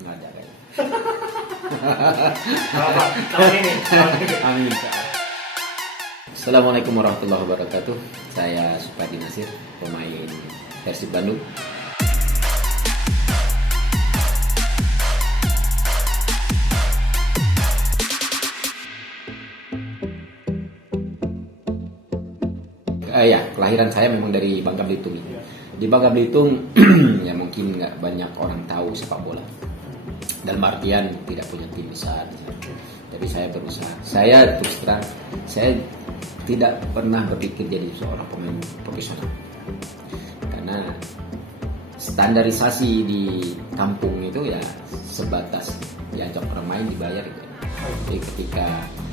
Nggak ada kayaknya. Tahun ini. Amin. Assalamualaikum warahmatullahi wabarakatuh. Saya Supadi Nasir, pemain Persib Bandung. Ya, kelahiran saya memang dari Bangka Belitung. Di Bangka Belitung, ya mungkin nggak banyak orang tahu sepak bola. Dalam artian tidak punya tim besar. Tapi saya berusaha. Saya terus terang, saya tidak pernah berpikir jadi seorang pemain profesional. Karena standarisasi di kampung itu ya sebatas diajak orang main dibayar gitu. Jadi ketika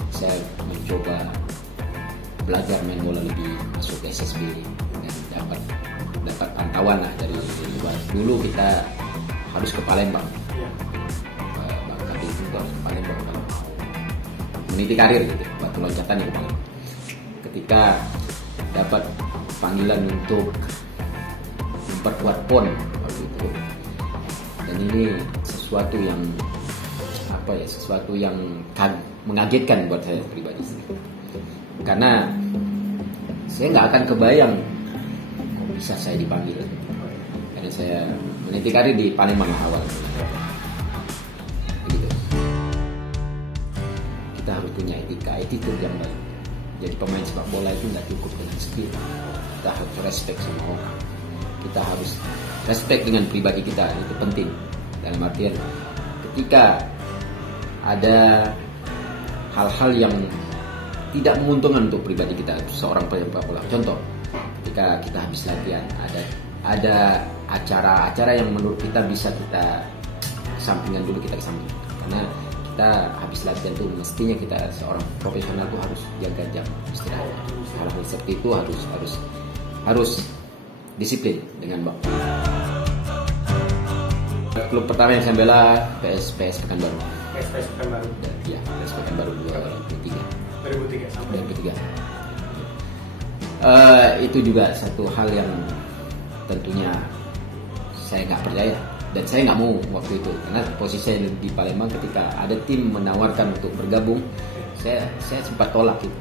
saya mencoba belajar main bola lebih masuk ke SSB dan dapat pantauan lah dari luar. Dulu kita harus ke Palembang, Bangka Belitung itu harus ke Palembang kalau mau meniti karir gitu, batu loncatan yang paling. Ketika dapat panggilan untuk memperkuat PON waktu itu, dan ini sesuatu yang sesuatu yang mengagetkan buat saya pribadi. Karena saya nggak akan kebayang kok bisa saya dipanggil. Karena saya meniti karir di Palembang awal. Begitu. Kita harus punya etika, attitude yang baik. Jadi pemain sepak bola itu nggak cukup dengan skill. Kita harus respect sama orang. Kita harus respect dengan pribadi kita, itu penting. Dalam artian ketika ada hal-hal yang tidak menguntungkan untuk pribadi kita seorang pemain sepak bola. Contoh, ketika kita habis latihan ada acara-acara yang menurut kita bisa kita kesampingan dulu, kita kesampingkan. Karena kita habis latihan tuh mestinya kita seorang profesional tuh harus jaga jam istirahat. Hal-hal seperti itu harus disiplin dengan waktu. Klub pertama yang saya bela PS Pekanbaru. PS Pekanbaru. Iya, PS Pekanbaru 2003. Itu juga satu hal yang tentunya saya nggak percaya dan saya nggak mau waktu itu, karena posisi saya di Palembang ketika ada tim menawarkan untuk bergabung, saya sempat tolak gitu,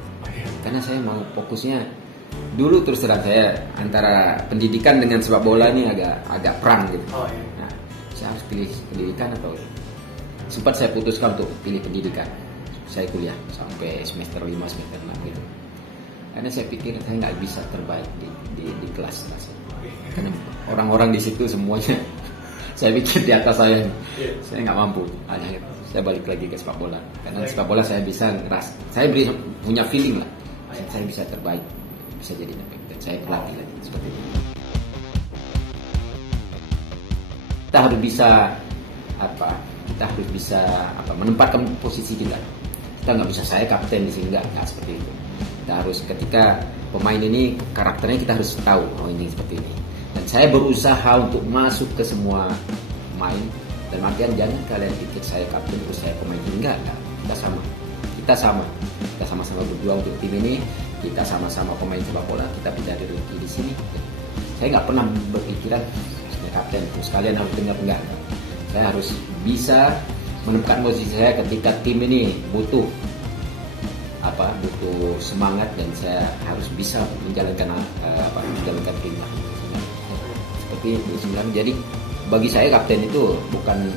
karena saya mau fokusnya dulu. Terus terang saya antara pendidikan dengan sepak bola ini agak perang gitu. Nah, saya harus pilih pendidikan atau sempat saya putuskan untuk pilih pendidikan. Saya kuliah sampai semester 5, semester 6 gitu. Karena saya pikir saya nggak bisa terbaik di kelas. Karena orang-orang di situ semuanya saya pikir di atas saya nggak mampu. Akhirnya saya balik lagi ke sepak bola. Karena sepak bola saya bisa saya punya feeling lah. Saya bisa terbaik, bisa jadi terbaik. Dan saya pelatih lagi seperti itu. Kita harus bisa menempatkan posisi kita. Kita nggak bisa saya kapten di sini, nggak seperti itu. Kita harus, ketika pemain ini karakternya kita harus tahu, oh ini seperti ini. Dan saya berusaha untuk masuk ke semua pemain. Dan artian jangan kalian pikir saya kapten terus saya pemain ini, enggak. Kita sama-sama berjuang untuk tim ini. Kita sama-sama pemain sepak bola. Kita mencari rezeki di sini. Saya nggak pernah berpikiran saya kapten terus kalian harus dengar, enggak. Saya harus bisa menemukan posisi saya ketika tim ini butuh semangat, dan saya harus bisa menjalankan timnya. Seperti itu sebenarnya. Jadi bagi saya kapten itu bukan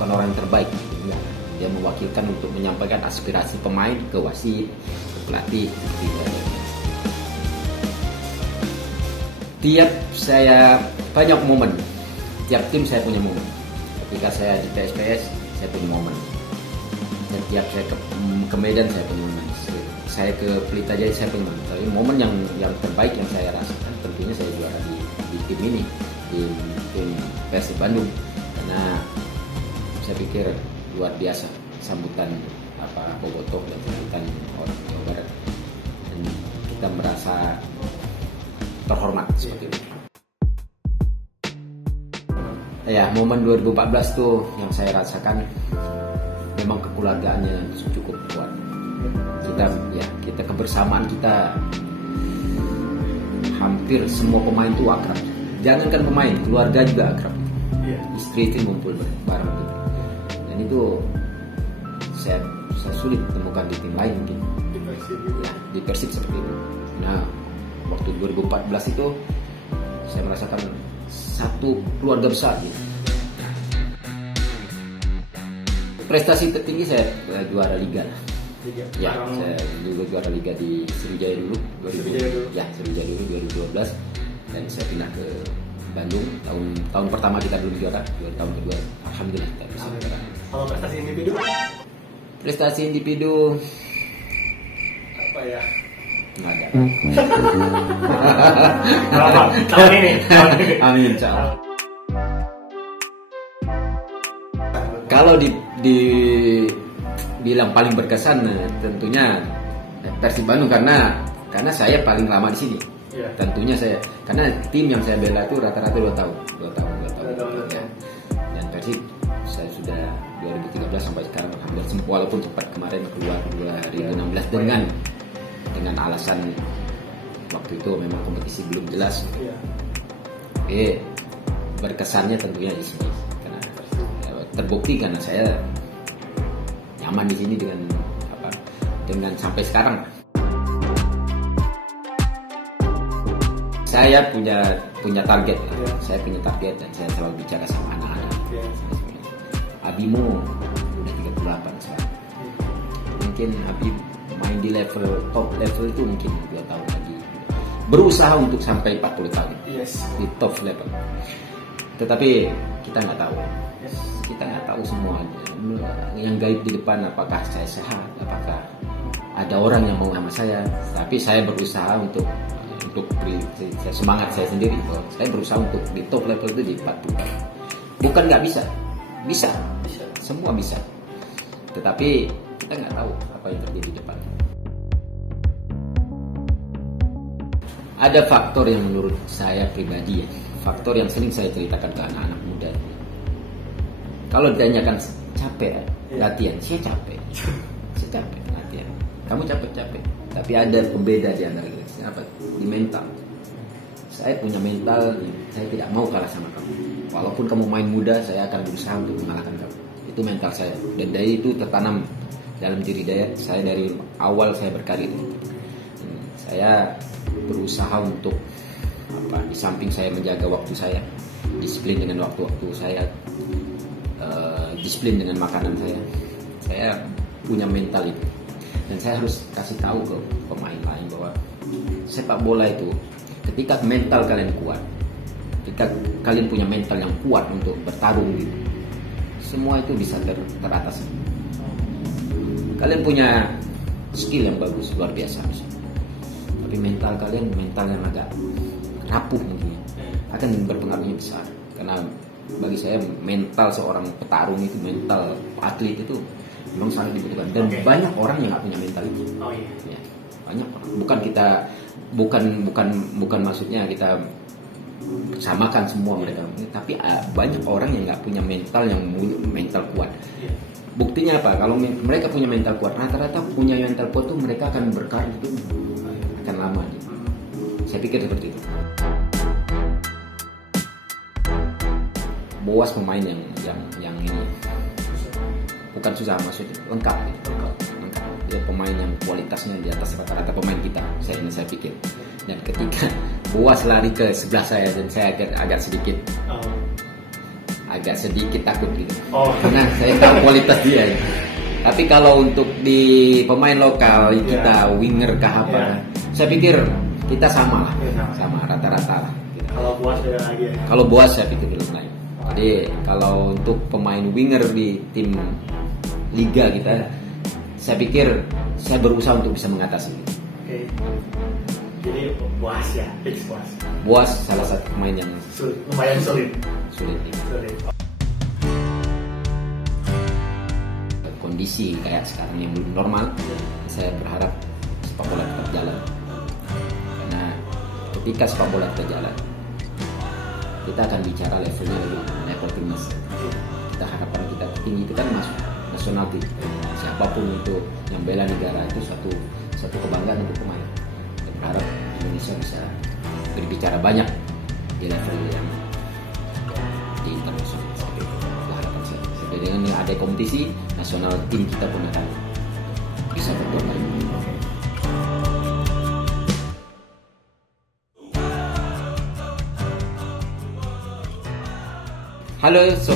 orang yang terbaik. Dia mewakilkan untuk menyampaikan aspirasi pemain ke wasit, ke pelatih. Tiap saya banyak momen, tiap tim saya punya momen. Ketika saya di PSPS, saya punya momen. Setiap saya ke Medan, saya punya momen. Saya ke Pelita Jaya, saya punya momen. Tapi momen yang terbaik yang saya rasakan tentunya saya juara di tim ini, di tim Persib Bandung. Karena saya pikir luar biasa sambutan Bobotoh dan sambutan orang Jawa Barat. Dan kita merasa terhormat seperti itu. Ya, momen 2014 tuh yang saya rasakan memang kekeluargaannya cukup kuat. Kita kebersamaan kita hampir semua pemain itu akrab. Jangankan pemain, keluarga juga akrab. istri ngumpul bareng gitu. Dan itu saya sulit temukan di tim lain mungkin. Ya, di Persib seperti itu. Nah, waktu 2014 itu saya merasakan satu keluarga besar gitu. Prestasi tertinggi saya juara liga. Ya, saya juga juara liga di Sriwijaya dulu 2000. Ya, Sriwijaya dulu 2012 dan saya pindah ke Bandung tahun pertama kita belum juara, tahun kedua alhamdulillah kita bisa juara. Kalau prestasi individu? Prestasi individu apa ya? Nggak ada. Tahun ini. Amin, insyaallah. Kalau dibilang paling berkesan tentunya Persib Bandung karena saya paling lama di sini. Yeah. Tentunya saya karena tim yang saya bela itu rata-rata 2 tahun. Ya. Dan Persib saya sudah 2013 sampai sekarang alhamdulillah, walaupun sempat kemarin keluar 2016 dengan alasan waktu itu memang kompetisi belum jelas. Yeah. Berkesannya tentunya di sini karena terbukti karena saya nyaman di sini dengan sampai sekarang. Saya punya target, saya punya target dan saya selalu bicara sama anak-anak. Abimu udah 38 sekarang. Mungkin Abi main di top level itu mungkin 2 tahun lagi. Berusaha untuk sampai 40 tahun di top level. Tetapi kita nggak tahu. Kita nggak tahu semua yang gaib di depan, apakah saya sehat, apakah ada orang yang mau sama saya. Tapi saya berusaha untuk semangat saya sendiri. Saya berusaha untuk di top level itu di 40 tahun. Bukan nggak bisa, semua bisa. Tetapi kita nggak tahu apa yang terjadi di depan. Ada faktor yang menurut saya pribadi faktor yang sering saya ceritakan ke anak-anak muda. Kalau ditanyakan capek latihan, saya capek latihan. Kamu capek. Tapi ada pembeda di antara kita. Apa? Di mental. Saya punya mental, saya tidak mau kalah sama kamu. Walaupun kamu main muda, saya akan berusaha untuk mengalahkan kamu. Itu mental saya. Dan dari itu tertanam dalam diri saya dari awal saya berkarir. Saya berusaha untuk di samping saya menjaga waktu saya, disiplin dengan waktu-waktu saya, disiplin dengan makanan saya punya mental itu. Dan saya harus kasih tahu ke pemain lain bahwa sepak bola itu ketika mental kalian kuat, ketika kalian punya mental yang kuat untuk bertarung gitu, semua itu bisa teratasi. Kalian punya skill yang bagus, luar biasa, tapi mental kalian yang agak rapuh mungkin akan berpengaruhnya besar. Karena bagi saya mental seorang petarung itu, mental atlet itu memang sangat dibutuhkan. Dan banyak orang yang nggak punya mental itu. Ya, banyak orang. Bukan maksudnya kita samakan semua mereka, tapi banyak orang yang nggak punya mental kuat. Buktinya apa? Kalau mereka punya mental kuat, rata-rata punya mental kuat tuh mereka akan berkarir itu akan lama. Saya pikir seperti itu. Boas pemain yang ini bukan susah, maksudnya lengkap. Dia pemain yang kualitasnya di atas rata-rata pemain kita. Saya pikir. Dan ketika Boas lari ke sebelah saya dan saya agak sedikit takut gitu. Karena saya tahu kualitas dia. Ya. Tapi kalau untuk di pemain lokal kita winger kah apa, saya pikir kita sama rata-rata lah. Kalau Boas beda lagi. Kalau Boas saya pikir belum lain. Jadi kalau untuk pemain winger di tim liga kita, saya pikir saya berusaha untuk bisa mengatasi. Oke. Jadi Boas ya, fix Boas. Boas salah satu pemain yang lumayan sulit. Kondisi kayak sekarang yang belum normal, saya berharap sepak bola tetap jalan. Karena ketika sepak bola tetap jalan, kita akan bicara level timnas. Kita harapan kita tinggi, kita kan masuk nasional tim. Siapapun itu yang bela negara itu satu kebanggaan untuk pemain. Kita berharap Indonesia bisa berbicara banyak di level yang di internasional. dengan ada kompetisi nasional, tim kita pun akan bisa berbuat baik. Halo